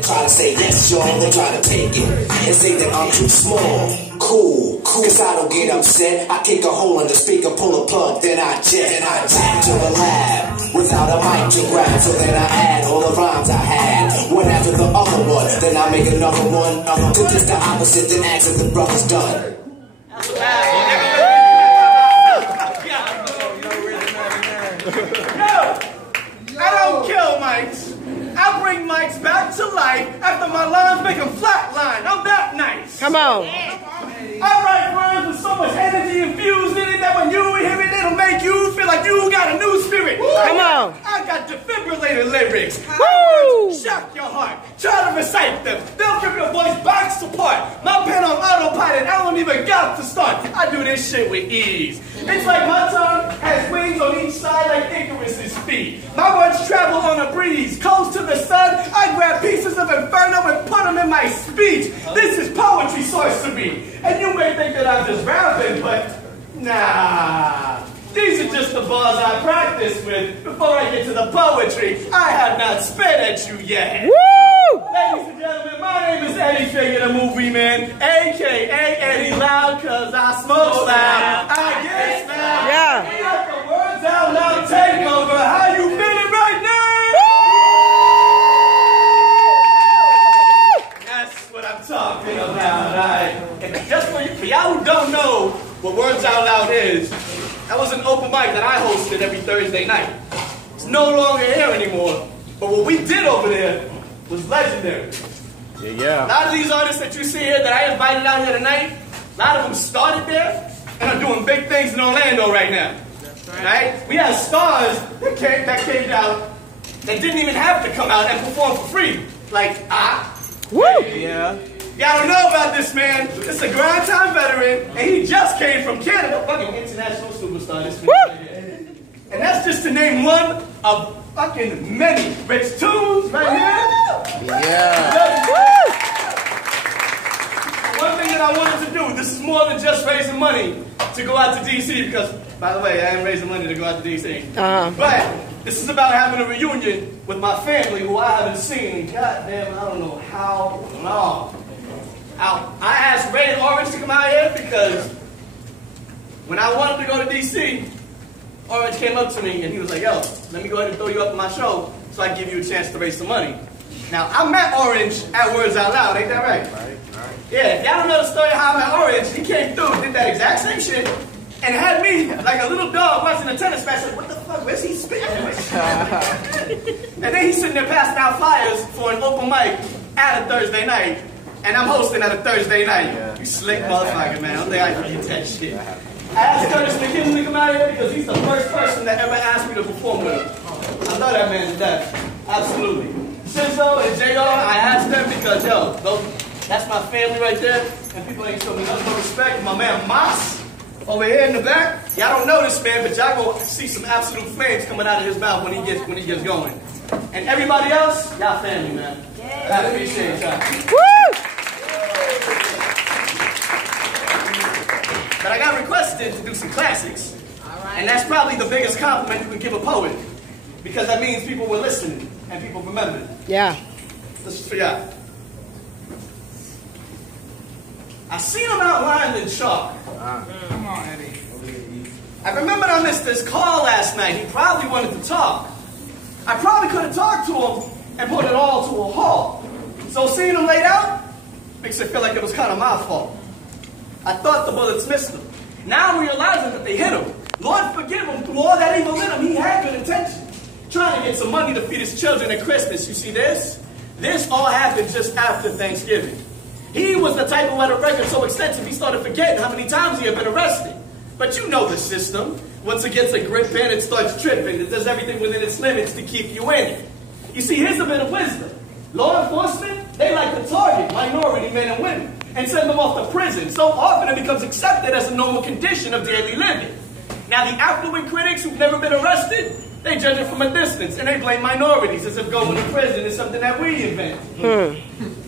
Try to say yes, y'all, they try to take it and say that I'm too small. Cool, cause I don't get upset. I kick a hole in the speaker, pull a plug, then I jet to the lab without a mic to grab. So then I add all the rhymes I had, one after the other one. Then I make another one, to just the opposite, then ask if the brother's done. I don't kill mics. I bring mics back to life after my lines make them flatline. I'm that nice. Come on. I write words with so much energy infused in it that when you hear it, it'll make you feel like you got a new spirit. Come on. I got defibrillator lyrics. Woo! Shock your heart. Try to recite them. They'll rip your voice box apart. My pen on autopilot. I don't even got to start. I do this shit with ease. It's like my tongue has wings on each side like Icarus's feet. My words travel on a breeze. Close to the sun, I grab pieces of inferno and put them in my speech. This is poetry sorcery. And you may think that I'm just rapping, but nah. These are just the bars I practice with. Before I get to the poetry, I have not spit at you yet. Woo! Ladies and gentlemen, my name is Eddie Figure, the movie man, a.k.a. Eddie Loud, cause I smoke loud, I get loud. Yeah. We got the words out loud takeover. How you feeling right now? That's what I'm talking about. And just for y'all who don't know what Words Out Loud is, that was an open mic that I hosted every Thursday night. It's no longer here anymore, but what we did over there was legendary. Yeah. A lot of these artists that you see here that I invited out here tonight, a lot of them started there and are doing big things in Orlando right now. That's right? We had stars that came out that didn't even have to come out and perform for free. Like, Woo! Yeah. Y'all don't know about this man. This is a grind time veteran, and he just came from Canada. Fucking international superstar, this man. And that's just to name one of fucking many. Rich Tunes right here. Yeah. One thing that I wanted to do, this is more than just raising money to go out to DC, because, by the way, I am raising money to go out to DC. But this is about having a reunion with my family, who I haven't seen in goddamn, I don't know how long. I asked Ray and Orange to come out here because when I wanted to go to DC, Orange came up to me and he was like, yo, let me go ahead and throw you up on my show so I can give you a chance to raise some money. Now, I met Orange at Words Out Loud, ain't that right? Right. Yeah, if y'all don't know the story of how I met Orange, he came through, did that exact same shit, and had me like a little dog watching a tennis match, like, what the fuck, where's he spitting? And then he's sitting there passing out flyers for an open mic at a Thursday night. And I'm hosting at a Thursday night. Yeah. You slick motherfucker, man. I don't think I forget that shit. I asked Curtis McKinley to come out here because he's the first person that ever asked me to perform with him. I love that man to death. Absolutely. Shinzo and JR, I asked them because, yo, that's my family right there. And people ain't showing me nothing but respect. My man Moss over here in the back. Y'all don't know this man, but y'all gonna see some absolute flames coming out of his mouth when he gets going. And everybody else, y'all family, man. Yeah. I appreciate y'all. Woo! But I got requested to do some classics. And that's probably the biggest compliment you can give a poet. Because that means people were listening and people remembered. Yeah. This is for y'all. I seen him outlined in chalk. Come on, Eddie. I remembered I missed this call last night. He probably wanted to talk. I probably could have talked to him and put it all to a halt. So seeing him laid out makes it feel like it was kind of my fault. I thought the bullets missed him. Now I'm realizing that they hit him. Lord forgive him, through all that evil in him, he had good intentions. Trying to get some money to feed his children at Christmas. You see this? This all happened just after Thanksgiving. He was the type who had a record so extensive he started forgetting how many times he had been arrested. But you know the system. Once it gets a grip in, it starts tripping. It does everything within its limits to keep you in it. You see, here's a bit of wisdom. Law enforcement, they like to target minority men and women and send them off to prison. So often it becomes accepted as a normal condition of daily living. Now the affluent critics who've never been arrested, they judge it from a distance and they blame minorities as if going to prison is something that we invent.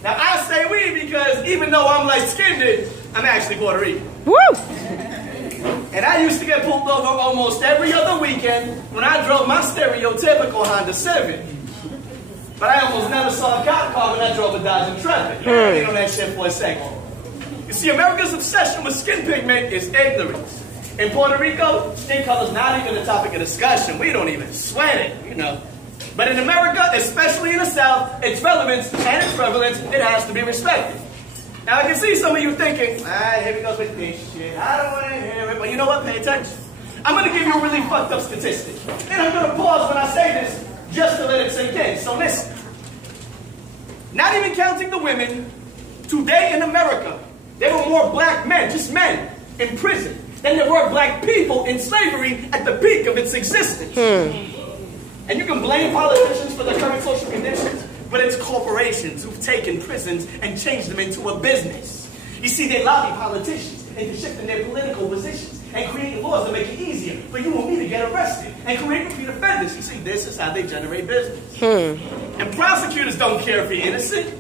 Now I say we because even though I'm light-skinned, I'm actually Puerto Rican. Woo! And I used to get pulled over almost every other weekend when I drove my stereotypical Honda Civic. But I almost never saw a cop car when I drove a Dodge Intrepid. You know that shit for a second. You see, America's obsession with skin pigment is ignorance. In Puerto Rico, skin color is not even a topic of discussion. We don't even sweat it, you know. But in America, especially in the South, its relevance and its prevalence, it has to be respected. Now, I can see some of you thinking, here we go with this shit. I don't want to hear it. But you know what? Pay attention. I'm going to give you a really fucked up statistic. And I'm going to pause when I say this just to let it sink in. So listen. Not even counting the women, today in America, there were more black men, just men, in prison than there were black people in slavery at the peak of its existence. And you can blame politicians for the current social conditions, but it's corporations who've taken prisons and changed them into a business. You see, they lobby politicians into shifting their political positions and creating laws that make it easier for you and me to get arrested and create repeat offenders. You see, this is how they generate business. And prosecutors don't care if you're innocent.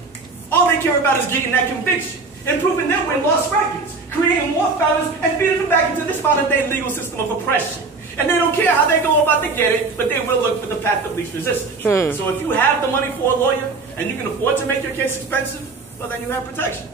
All they care about is getting that conviction and proving their win-loss records, creating more felons and feeding them back into this modern-day legal system of oppression. And they don't care how they go about to get it, but they will look for the path of least resistance. So if you have the money for a lawyer and you can afford to make your case expensive, well, then you have protection.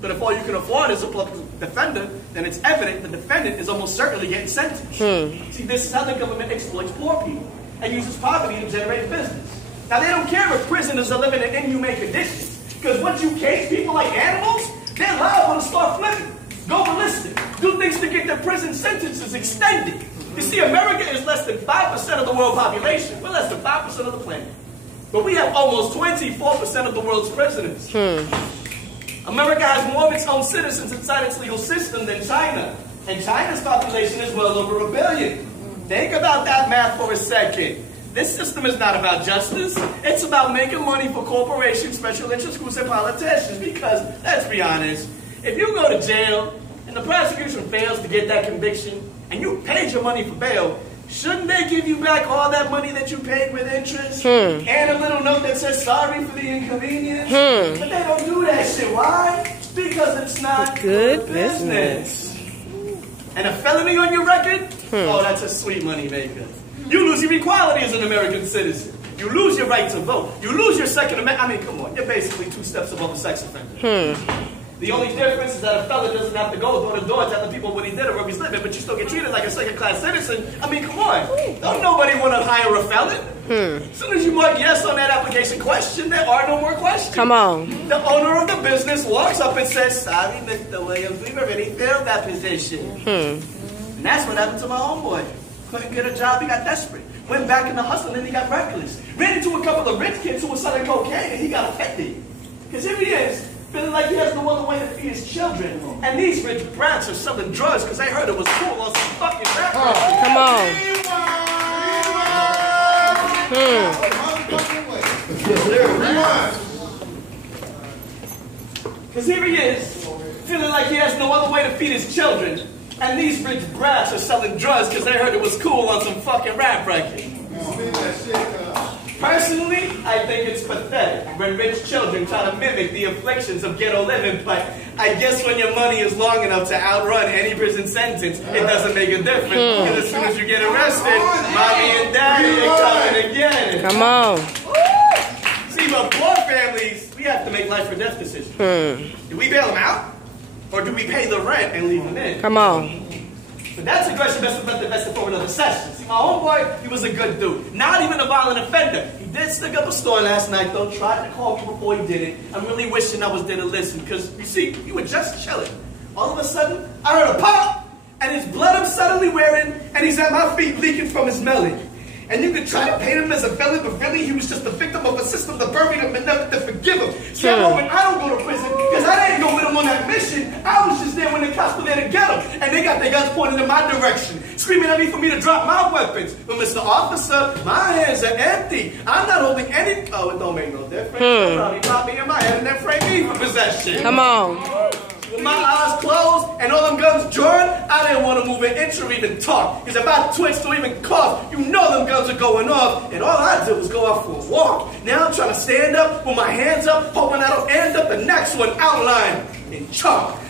But if all you can afford is a public defender, then it's evident the defendant is almost certainly getting sentenced. See, this is how the government exploits poor people and uses poverty to generate business. Now, they don't care if prisoners are living in inhumane conditions, because once you cage people like animals, they're liable to start flipping, go ballistic, do things to get their prison sentences extended. You see, America is less than 5% of the world population. We're less than 5% of the planet. But we have almost 24% of the world's prisoners. America has more of its own citizens inside its legal system than China. And China's population is well over 1 billion. Think about that math for a second. This system is not about justice. It's about making money for corporations, special interest groups, and politicians. Because, let's be honest, if you go to jail and the prosecution fails to get that conviction, and you paid your money for bail, shouldn't they give you back all that money that you paid with interest? And a little note that says sorry for the inconvenience? But they don't do that shit. Why? Because it's not good business. And a felony on your record? Oh, that's a sweet money maker. You lose your equality as an American citizen. You lose your right to vote. You lose your Second Amendment. I mean, come on. You're basically 2 steps above a sex offender. The only difference is that a fella doesn't have to go door to door telling people what he did or where he's living, but you still get treated like a second-class citizen. I mean, come on. Don't nobody want to hire a felon. As soon as you mark yes on that application question, there are no more questions. Come on. The owner of the business walks up and says, sorry, Mr. Williams, we've already filled that position. And that's what happened to my homeboy. Couldn't get a job, he got desperate. Went back in the hustle and he got reckless. Ran into a couple of rich kids who were selling cocaine and he got offended. Because here he is, feeling like he has no other way to feed his children. And these rich brats are selling drugs because they heard it was cool on some fucking rap. Come on. Because here he is, feeling like he has no other way to feed his children. And these rich brats are selling drugs because they heard it was cool on some fucking rap record. Personally, I think it's pathetic when rich children try to mimic the afflictions of ghetto living, but I guess when your money is long enough to outrun any prison sentence, it doesn't make a difference. Because as soon as you get arrested, mommy and daddy are coming again. Come on. See, but poor families, we have to make life or death decisions. Do we bail them out? Or do we pay the rent and leave them in? Come on. But that's aggression best for another session. See, my homeboy, he was a good dude. Not even a violent offender. He did stick up a store last night, though. Tried to call me before he did it. I'm really wishing I was there to listen, because, you see, you were just chilling. All of a sudden, I heard a pop, and his blood I'm suddenly wearing, and he's at my feet leaking from his melon. And you could try to paint him as a villain, but really he was just a victim of a system that buried him and never to forgive him. See, I know when I don't go to prison, because I didn't go with him on that mission. I was just there when the cops were there to get him. And they got their guns pointed in my direction, screaming at me for me to drop my weapons. But Mr. Officer, my hands are empty. I'm not holding any... Oh, it don't make no difference. He dropped me in my head and then framed me for possession. Come on. With my eyes closed and all them guns drawn, I didn't want to move an inch or even talk. Because if I twitched or even coughed, you know them guns are going off. And all I did was go out for a walk. Now I'm trying to stand up with my hands up, hoping I don't end up the next one outlined in chalk.